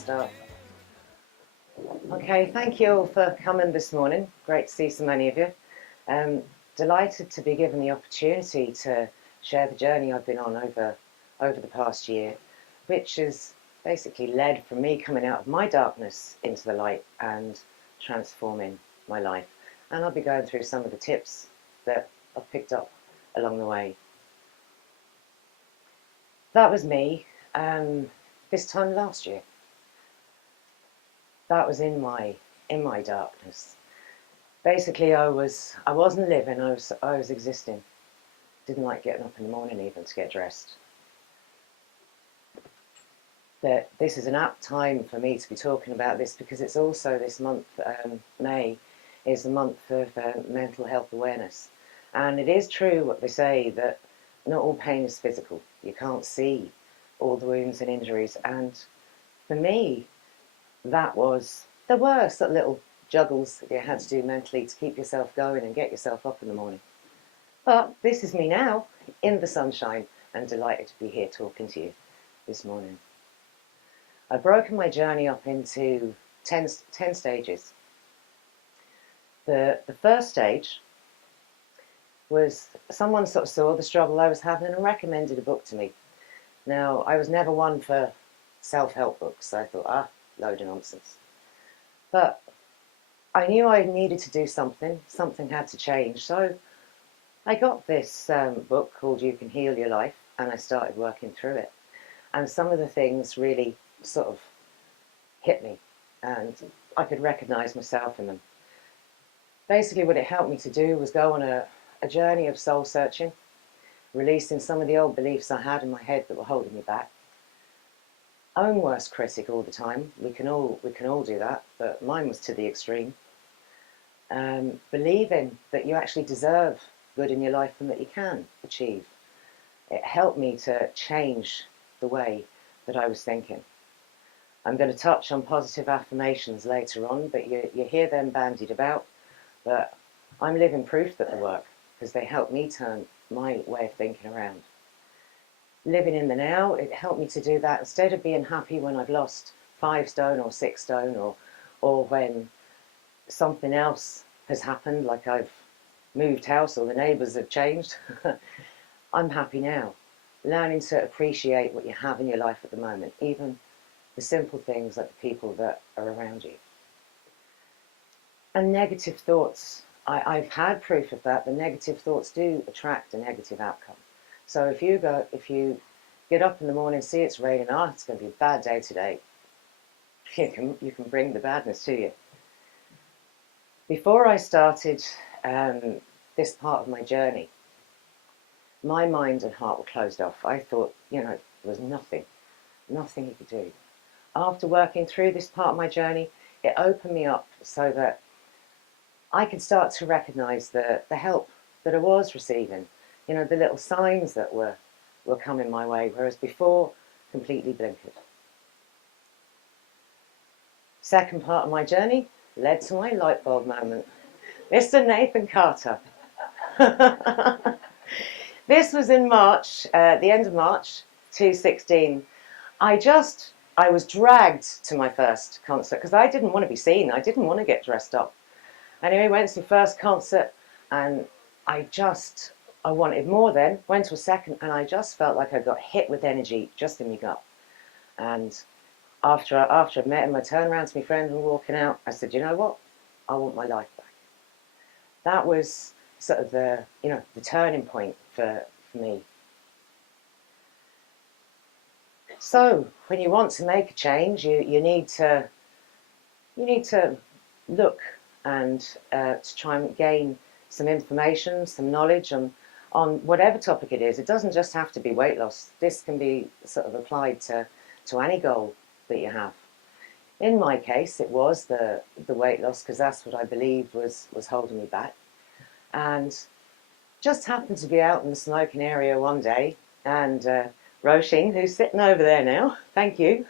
start. Okay, thank you all for coming this morning. Great to see so many of you. Delighted to be given the opportunity to share the journey I've been on over the past year, which has basically led from me coming out of my darkness into the light and transforming my life. And I'll be going through some of the tips that I've picked up along the way. That was me this time last year. That was in my darkness. Basically, I wasn't living. I was existing. Didn't like getting up in the morning even to get dressed. But this is an apt time for me to be talking about this because it's also this month, May, is the month of mental health awareness. And it is true what they say that not all pain is physical. You can't see all the wounds and injuries. And for me, there were sort of little juggles that you had to do mentally to keep yourself going and get yourself up in the morning. But this is me now, in the sunshine, and delighted to be here talking to you this morning. I've broken my journey up into 10 stages. The first stage was someone sort of saw the struggle I was having and recommended a book to me. Now, I was never one for self-help books. I thought, load of nonsense. But I knew I needed to do something. Something had to change. So I got this book called You Can Heal Your Life, and I started working through it. And some of the things really sort of hit me, and I could recognize myself in them. Basically, what it helped me to do was go on a journey of soul searching, releasing some of the old beliefs I had in my head that were holding me back. Own worst critic all the time. We can all do that, but mine was to the extreme. Believing that you actually deserve good in your life and that you can achieve. It helped me to change the way that I was thinking. I'm going to touch on positive affirmations later on, but you hear them bandied about, but I'm living proof that they work because they help me turn my way of thinking around. Living in the now, it helped me to do that instead of being happy when I've lost 5 stone or 6 stone or when something else has happened, like I've moved house or the neighbours have changed. I'm happy now, learning to appreciate what you have in your life at the moment, even the simple things like the people that are around you. And negative thoughts, I've had proof of that. The negative thoughts do attract a negative outcome. So if you get up in the morning, see it's raining, it's going to be a bad day today, you can bring the badness to you. Before I started this part of my journey, my mind and heart were closed off. I thought, there was nothing you could do. After working through this part of my journey, it opened me up so that I could start to recognise the help that I was receiving, the little signs that were coming my way, whereas before, completely blinkered. Second part of my journey led to my light bulb moment. Mr. Nathan Carter. This was in March, the end of March 2016. I was dragged to my first concert because I didn't want to be seen. I didn't want to get dressed up. Anyway, went to the first concert and I wanted more then, went to a second and I just felt like I got hit with energy just in my gut. And after I'd met him, I turned around to my friend and walking out, I said, you know what? I want my life back. That was sort of the turning point for me. So when you want to make a change, you need to look and to try and gain some information, some knowledge on whatever topic it is. It doesn't just have to be weight loss. This can be sort of applied to any goal that you have. In my case, it was the weight loss because that's what I believed was holding me back. And just happened to be out in the smoking area one day and Roisin, who's sitting over there now, thank you,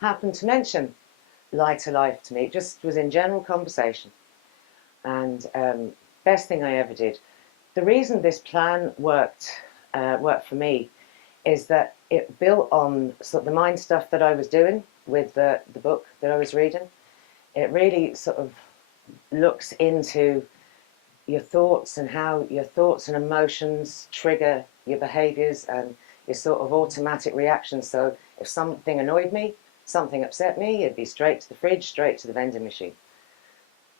happened to mention Lighter Life to me. It just was in general conversation. And best thing I ever did. The reason this plan worked for me is that it built on sort of the mind stuff that I was doing with the book that I was reading. It really sort of looks into your thoughts and how your thoughts and emotions trigger your behaviours and your sort of automatic reactions. So if something annoyed me, something upset me, it'd be straight to the fridge, straight to the vending machine.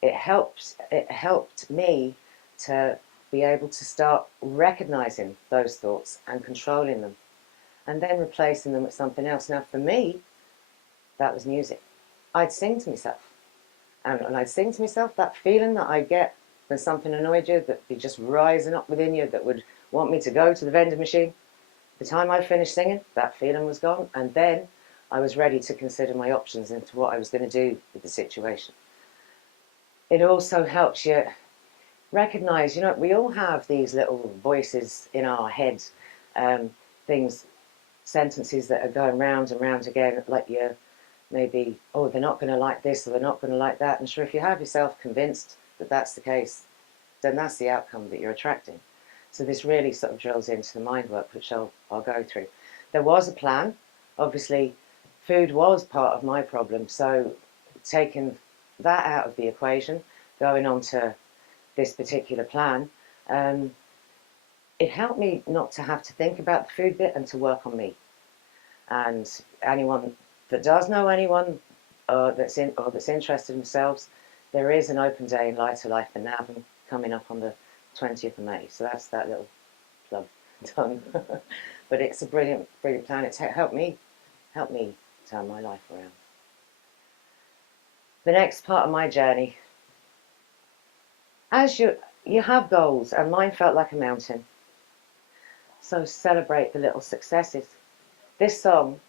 It helped me to be able to start recognising those thoughts and controlling them, and then replacing them with something else. Now for me, that was music. I'd sing to myself. And I'd sing to myself, that feeling that I get when something annoyed you, that be just rising up within you, that would want me to go to the vending machine. The time I finished singing, that feeling was gone, and then I was ready to consider my options into what I was going to do with the situation. It also helps you recognise, we all have these little voices in our heads, things, sentences that are going round and round again, like you're maybe, oh, they're not going to like this or they're not going to like that. And sure, if you have yourself convinced that that's the case, then that's the outcome that you're attracting. So this really sort of drills into the mind work, which I'll go through. There was a plan. Obviously, food was part of my problem. So taking that out of the equation, going on to this particular plan, it helped me not to have to think about the food bit and to work on me. And anyone that does know anyone that's interested in themselves, there is an open day in Lighter Life in Navan coming up on the 20th of May. So that's that little plug done. But it's a brilliant plan. It's helped me turn my life around. The next part of my journey, as you have goals, and mine felt like a mountain. So celebrate the little successes. This song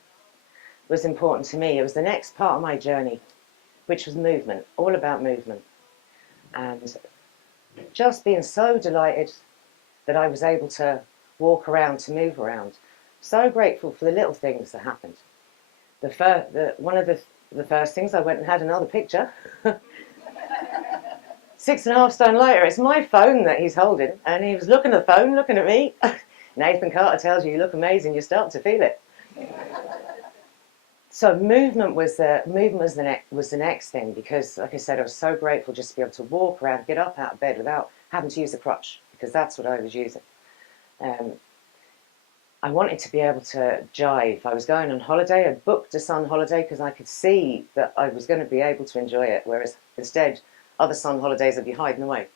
was important to me. It was the next part of my journey, which was movement, all about movement. And just being so delighted that I was able to walk around, to move around. So grateful for the little things that happened. One of the first things, I went and had another picture. 6.5 stone later, it's my phone that he's holding, and he was looking at the phone, looking at me. Nathan Carter tells you look amazing, you start to feel it. So movement was the next thing, because, like I said, I was so grateful just to be able to walk around, get up out of bed without having to use a crutch, because that's what I was using. I wanted to be able to jive. I was going on holiday. I booked a sun holiday because I could see that I was going to be able to enjoy it, whereas instead other sun holidays would be hiding away.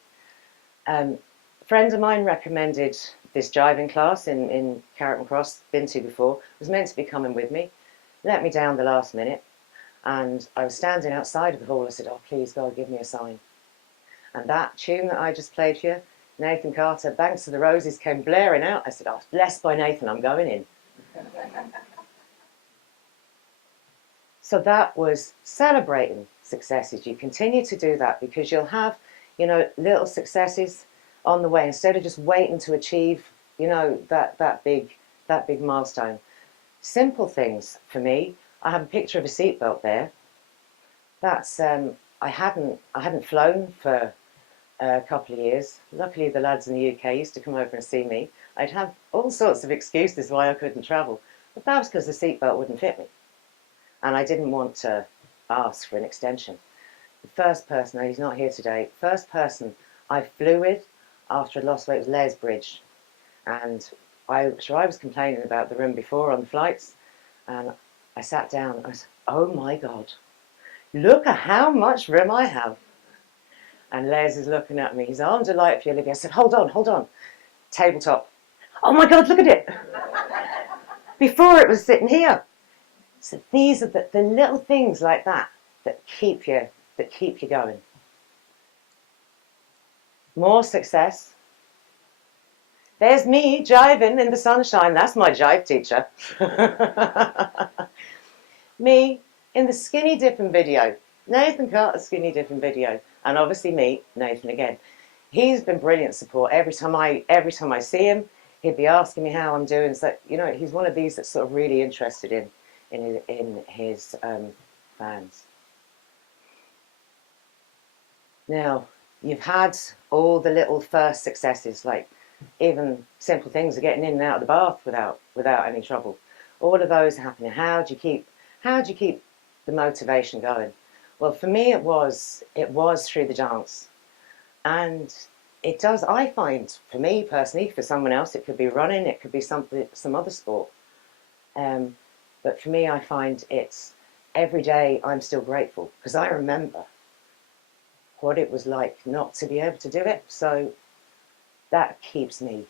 A friend of mine recommended this jiving class in Carrickmore Cross, been to before, was meant to be coming with me, let me down the last minute, and I was standing outside of the hall. I said, oh, please, God, give me a sign. And that tune that I just played for you, Nathan Carter, Banks of the Roses, came blaring out. I said, oh, blessed by Nathan, I'm going in. So that was celebrating successes. You continue to do that because you'll have, little successes on the way instead of just waiting to achieve, that big milestone. Simple things for me. I have a picture of a seatbelt there. That's I hadn't flown for a couple of years. Luckily, the lads in the UK used to come over and see me. I'd have all sorts of excuses why I couldn't travel, but that was because the seatbelt wouldn't fit me, and I didn't want to ask for an extension. The first person, he's not here today, first person I flew with after I lost weight was Les Bridge, and I was complaining about the room before on the flights, and I sat down and I said, oh my God, look at how much room I have. And Les is looking at me. He's, oh, I'm delighted for you, Olivia. I said, hold on. Tabletop. Oh my God, look at it. Before it was sitting here. So these are the little things like that keep you going. More success. There's me jiving in the sunshine. That's my jive teacher. Me in the skinny dipping video. Nathan Carter's skinny dipping video. And obviously me, Nathan again. He's been brilliant support. Every time I see him, he'd be asking me how I'm doing. So, he's one of these that's sort of really interested in his fans. Now, you've had all the little first successes, like Even simple things are getting in and out of the bath without any trouble. All of those are happening. How do you keep the motivation going? Well, for me, it was through the dance, and it does. I find, for me personally, for someone else, it could be running, it could be some other sport. Um, but for me, I find it's every day I'm still grateful because I remember what it was like not to be able to do it. So that keeps me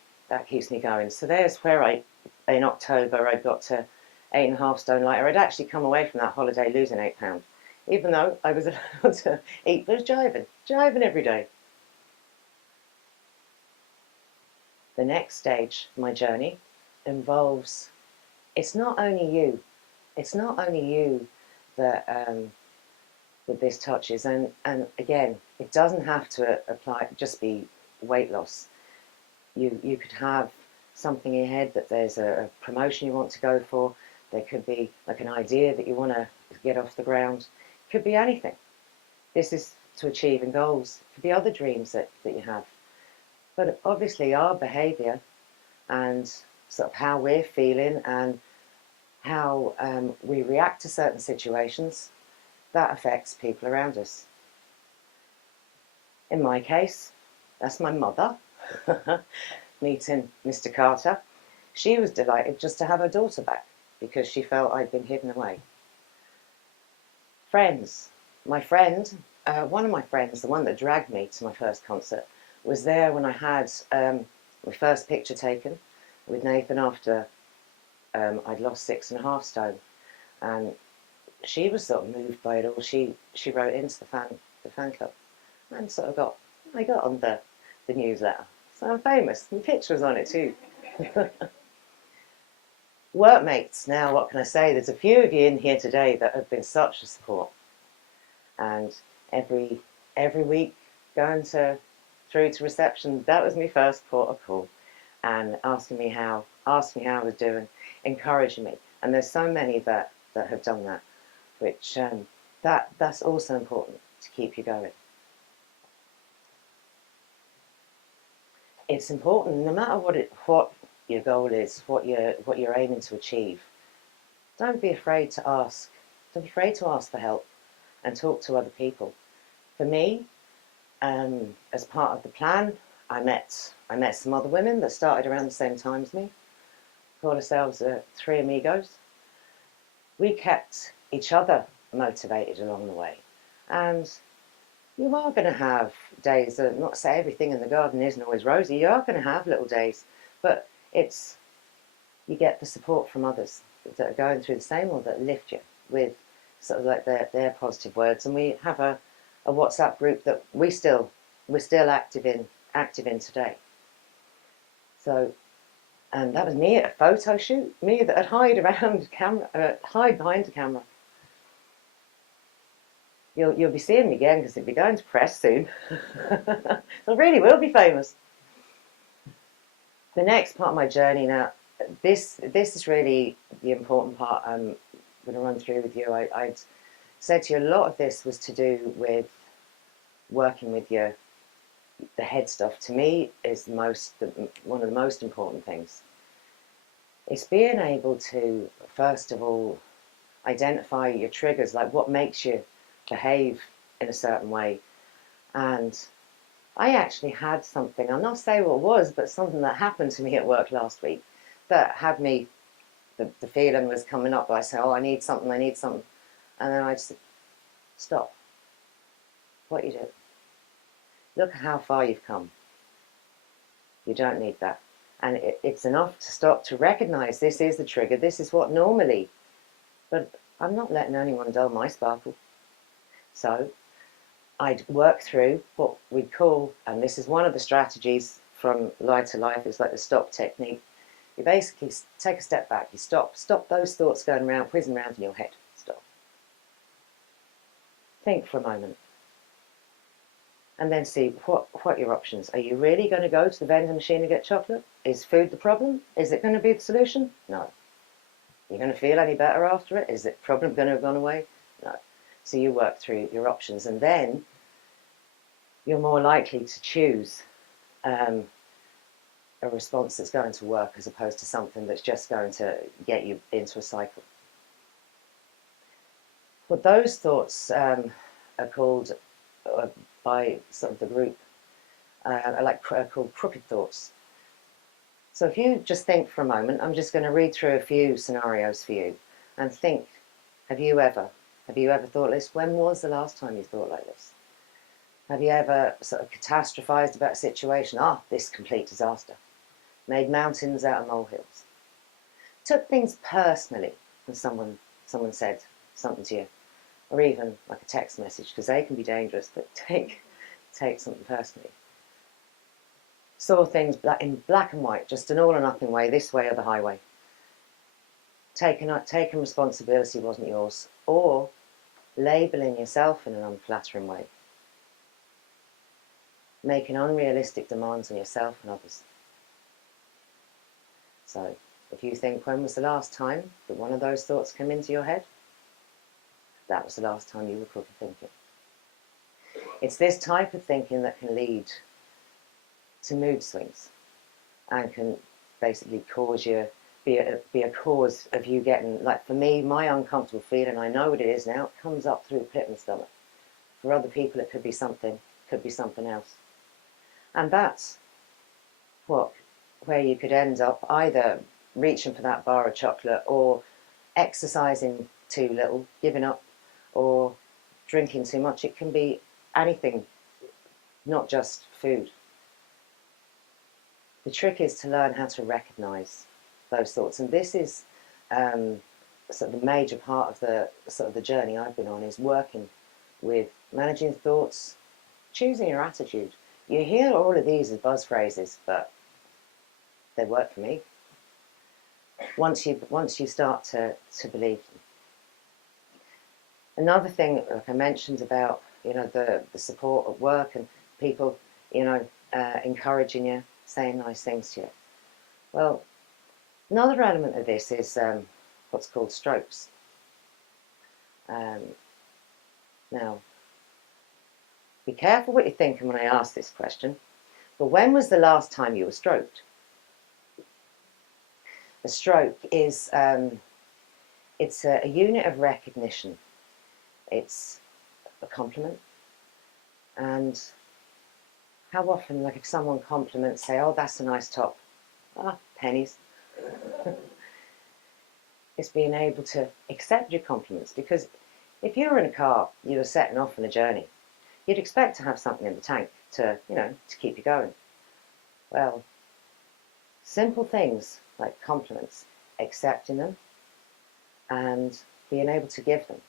going. So there's where in October I got to 8.5 stone lighter. I'd actually come away from that holiday losing 8 pounds, even though I was allowed to eat. But jiving every day. The next stage, my journey, involves. It's not only you. It's not only you that that this touches, and again, it doesn't have to apply. Just be weight loss. You could have something in your head that there's a promotion you want to go for. There could be like an idea that you want to get off the ground. It could be anything. This is to achieving goals. It could be other dreams that you have. But obviously our behaviour and sort of how we're feeling and how we react to certain situations, that affects people around us. In my case, that's my mother. Meeting Mr. Carter. She was delighted just to have her daughter back because she felt I'd been hidden away. Friends. My friend, one of my friends, the one that dragged me to my first concert, was there when I had my first picture taken with Nathan after I'd lost 6.5 stone. And she was sort of moved by it all. She wrote into the fan club and sort of I got on the newsletter. So I'm famous. My picture was on it too. Workmates, now what can I say? There's a few of you in here today that have been such a support. And every week going through to reception, that was my first port of call. And asking me how I was doing, encouraging me. And there's so many that have done that, which that's also important to keep you going. It's important, no matter what your goal is, what you're aiming to achieve. Don't be afraid to ask. Don't be afraid to ask for help and talk to other people. For me, as part of the plan, I met some other women that started around the same time as me. Call ourselves three amigos. We kept each other motivated along the way, and you are going to have days that, not to say everything in the garden isn't always rosy, you are going to have little days, but you get the support from others that are going through the same or that lift you with sort of like their positive words. And we have a WhatsApp group that we're still active in today. So, and that was me at a photo shoot, me that hide behind the camera. You'll be seeing me again because it'll be going to press soon. I really will be famous. The next part of my journey now, this is really the important part I'm going to run through with you. I'd said to you a lot of this was to do with working with the head stuff. To me is one of the most important things. It's being able to, first of all, identify your triggers, like what makes you behave in a certain way. And I actually had something, I'll not say what it was, but something that happened to me at work last week that had me, the feeling was coming up. I said, oh, I need something. And then I just stop. What you do? Look at how far you've come. You don't need that. And it's enough to stop, to recognize this is the trigger. This is what normally, but I'm not letting anyone dull my sparkle. So I'd work through what we'd call, and this is one of the strategies from Light to Life, it's like the stop technique. You basically take a step back, you stop those thoughts going around, whizzing around in your head. Stop. Think for a moment. And then see what your options. Are you really going to go to the vending machine and get chocolate? Is food the problem? Is it going to be the solution? No. You're going to feel any better after it? Is the problem going to have gone away? No. So you work through your options, and then you're more likely to choose a response that's going to work as opposed to something that's just going to get you into a cycle. Well, those thoughts are called by sort of the group called crooked thoughts. So if you just think for a moment, I'm just going to read through a few scenarios for you and think, have you ever thought this? When was the last time you thought like this? Have you ever sort of catastrophized about a situation? This complete disaster. Made mountains out of molehills. Took things personally when someone said something to you, or even like a text message, because they can be dangerous, but take something personally. Saw things in black and white, just an all or nothing way, this way or the highway. Taking responsibility wasn't yours, or labelling yourself in an unflattering way. Making unrealistic demands on yourself and others. So, if you think, when was the last time that one of those thoughts came into your head? That was the last time you were crooked thinking. It's this type of thinking that can lead to mood swings and can basically be a cause of you getting, like for me, my uncomfortable feeling, I know what it is now, it comes up through the pit of the stomach. For other people it could be something else. And that's where you could end up either reaching for that bar of chocolate, or exercising too little, giving up, or drinking too much. It can be anything, not just food. The trick is to learn how to recognise those thoughts, and this is sort of the major part of the journey I've been on, is working with managing thoughts, choosing your attitude. You hear all of these as buzz phrases, but they work for me. Once you start to believe them. Another thing, like I mentioned about the support at work and people encouraging you, saying nice things to you. Well, another element of this is what's called strokes. Now, be careful what you're thinking when I ask this question, but when was the last time you were stroked? A stroke is it's a unit of recognition. It's a compliment. And how often, like if someone compliments, say, "Oh, that's a nice top." Pennies. It's being able to accept your compliments, because if you were in a car, you were setting off on a journey, you'd expect to have something in the tank to keep you going. Well, simple things like compliments, accepting them and being able to give them.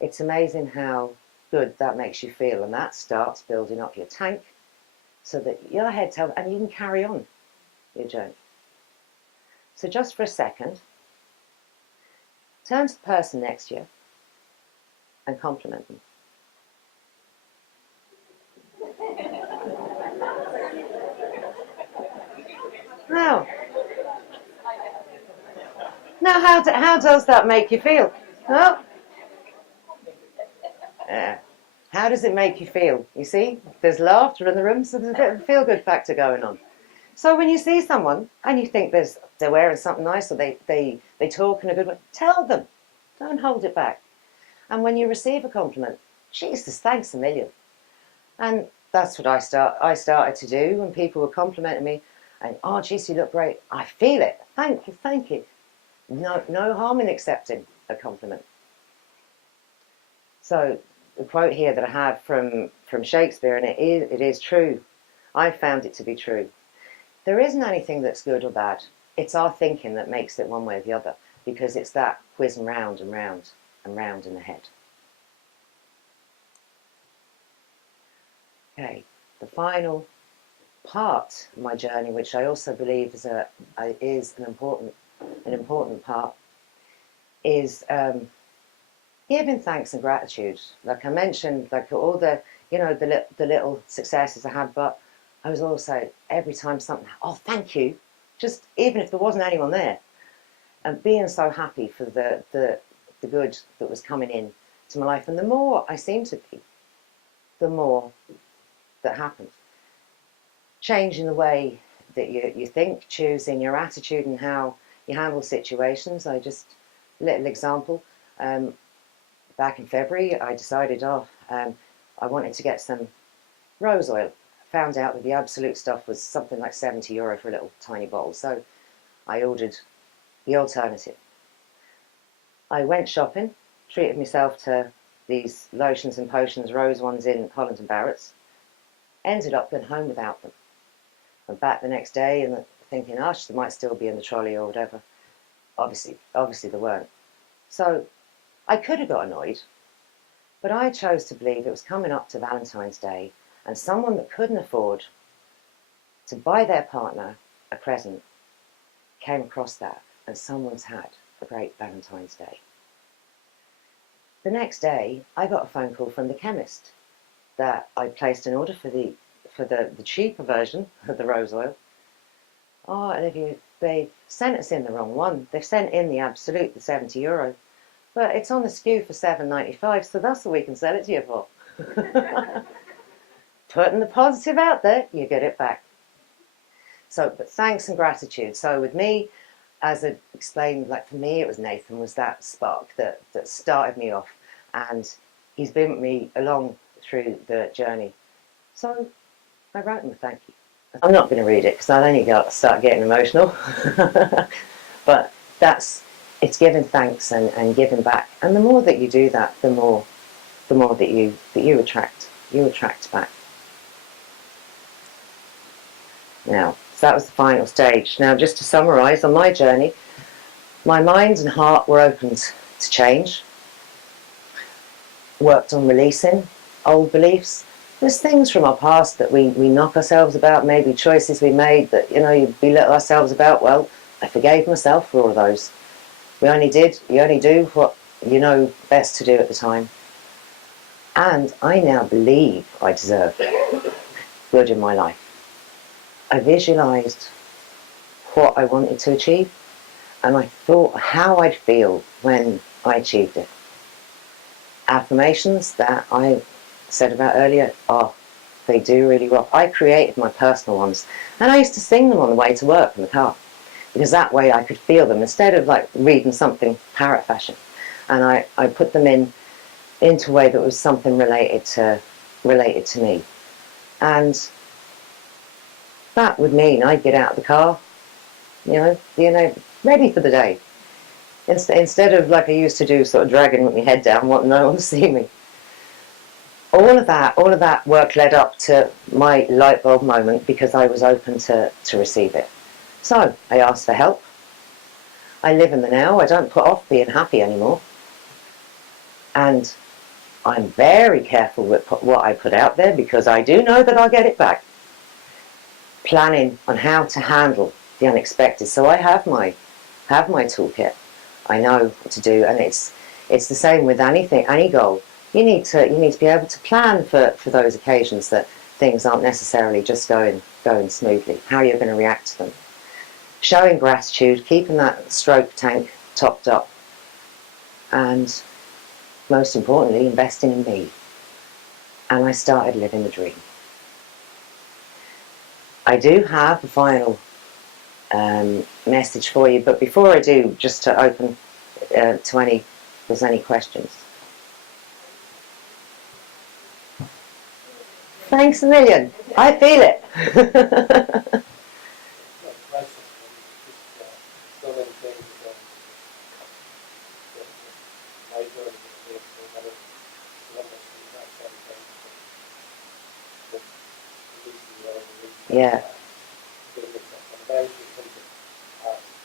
It's amazing how good that makes you feel, and that starts building up your tank so that your head's held and you can carry on your journey. So just for a second, turn to the person next to you and compliment them. Now how does that make you feel? Oh. How does it make you feel? You see, there's laughter in the room, so there's a bit of a feel-good factor going on. So when you see someone and you think they're wearing something nice, or they talk in a good way, tell them. Don't hold it back. And when you receive a compliment, Jesus, thanks a million. And that's what I started to do when people were complimenting me. And, "Oh, geez, you look great." I feel it. Thank you, thank you. No harm in accepting a compliment. So the quote here that I have from Shakespeare, and it is true. I found it to be true. There isn't anything that's good or bad. It's our thinking that makes it one way or the other, because it's that whizzing round and round and round in the head. Okay, the final part of my journey, which I also believe is an important part, is giving thanks and gratitude. Like I mentioned, like all the the little successes I had, but I was also, every time something, "Oh, thank you," just even if there wasn't anyone there, and being so happy for the good that was coming in to my life. And the more I seemed to be, the more that happened. Changing the way you think, choose in your attitude and how you handle situations. Little example, back in February, I decided, I wanted to get some rose oil. Found out that the Absolute stuff was something like €70 for a little tiny bottle, so I ordered the alternative. I went shopping, treated myself to these lotions and potions, rose ones in Holland and Barrett's, ended up going home without them. I'm back the next day and thinking, they might still be in the trolley or whatever. Obviously they weren't. So I could have got annoyed, but I chose to believe it was coming up to Valentine's Day, and someone that couldn't afford to buy their partner a present came across that, and someone's had a great Valentine's Day. The next day, I got a phone call from the chemist that I placed an order for the cheaper version of the rose oil. Oh, Olivia, they sent us in the wrong one. They've sent in the Absolute, the €70, but it's on the SKU for $7.95, so that's what we can sell it to you for. Putting the positive out there, you get it back. So, but thanks and gratitude. So with me, as I explained, like for me, it was Nathan was that spark that started me off, and he's been with me along through the journey. So I wrote him a thank you. I'm not going to read it because I'll only start getting emotional. But it's giving thanks and giving back. And the more that you do that, the more that you attract back. Now, so that was the final stage. Now, just to summarise, on my journey, my mind and heart were opened to change. Worked on releasing old beliefs. There's things from our past that we knock ourselves about, maybe choices we made that, you belittle ourselves about. Well, I forgave myself for all of those. You only do what you know best to do at the time. And I now believe I deserve good in my life. I visualised what I wanted to achieve, and I thought how I'd feel when I achieved it. Affirmations that I said about earlier, they do really rock. I created my personal ones, and I used to sing them on the way to work in the car, because that way I could feel them instead of like reading something parrot fashion. And I put them into a way that was something related to me. And that would mean I'd get out of the car, ready for the day. Instead of like I used to do, sort of dragging with my head down, wanting no one to see me. All of that work led up to my light bulb moment, because I was open to receive it. So I asked for help. I live in the now. I don't put off being happy anymore. And I'm very careful with what I put out there, because I do know that I'll get it back. Planning on how to handle the unexpected. So I have my toolkit. I know what to do, and it's the same with anything, any goal. You need to be able to plan for those occasions that things aren't necessarily just going smoothly. How you're going to react to them. Showing gratitude, keeping that stroke tank topped up, and most importantly, investing in me. And I started living the dream. I do have a final message for you, but before I do, just to open to any questions. Thanks a million. I feel it. Yeah.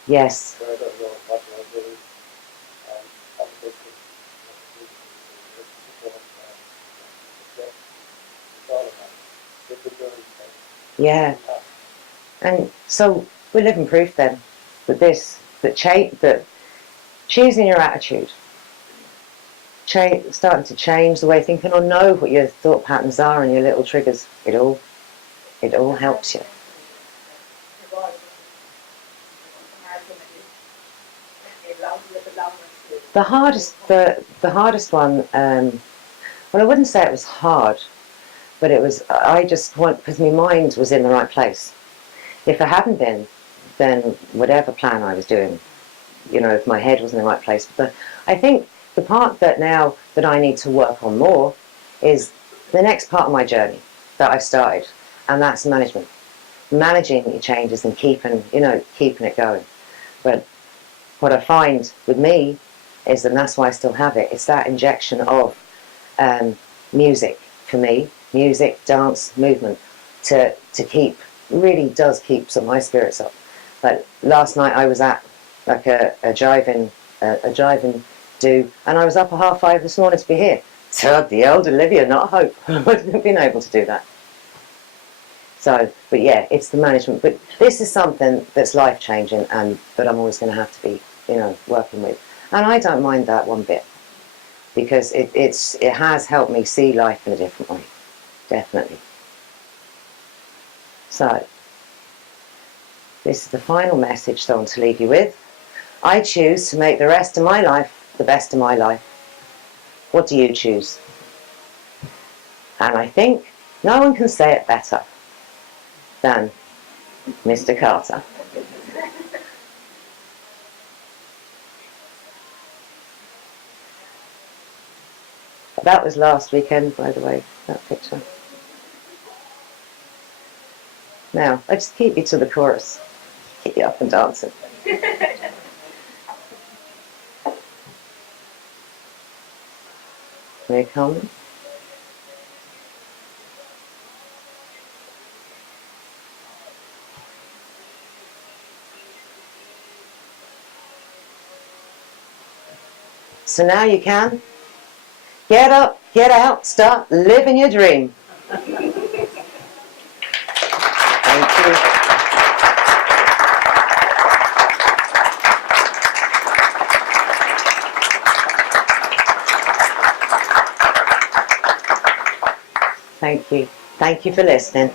Yes. Yeah. And so we're living proof then that choosing your attitude, starting to change the way you're thinking, or know what your thought patterns are and your little triggers. It all helps you. The hardest one. Well, I wouldn't say it was hard, but it was. I just want, because my mind was in the right place. if it hadn't been, then whatever plan I was doing, you know, if my head was in the right place. But I think the part that now that I need to work on more is the next part of my journey that I've started, and that's management. Managing your changes and keeping it going. But what I find with me is, and that's why I still have it, it's that injection of music for me, music, dance, movement, to keep, really does keep some of my spirits up. But last night I was at like a driving do, and I was up at 5:30 this morning to be here. So the old Olivia, not a hope. I wouldn't have been able to do that. So, but yeah, it's the management. But this is something that's life-changing and that I'm always going to have to be, working with. And I don't mind that one bit, because it has helped me see life in a different way, definitely. So, this is the final message that I want to leave you with. I choose to make the rest of my life the best of my life. What do you choose? And I think no one can say it better than Mr. Carter. That was last weekend, by the way, that picture. Now, I just keep you to the chorus. Keep you up and dancing. Here it comes. So now you can get up, get out, start living your dream. Thank you. Thank you. Thank you for listening.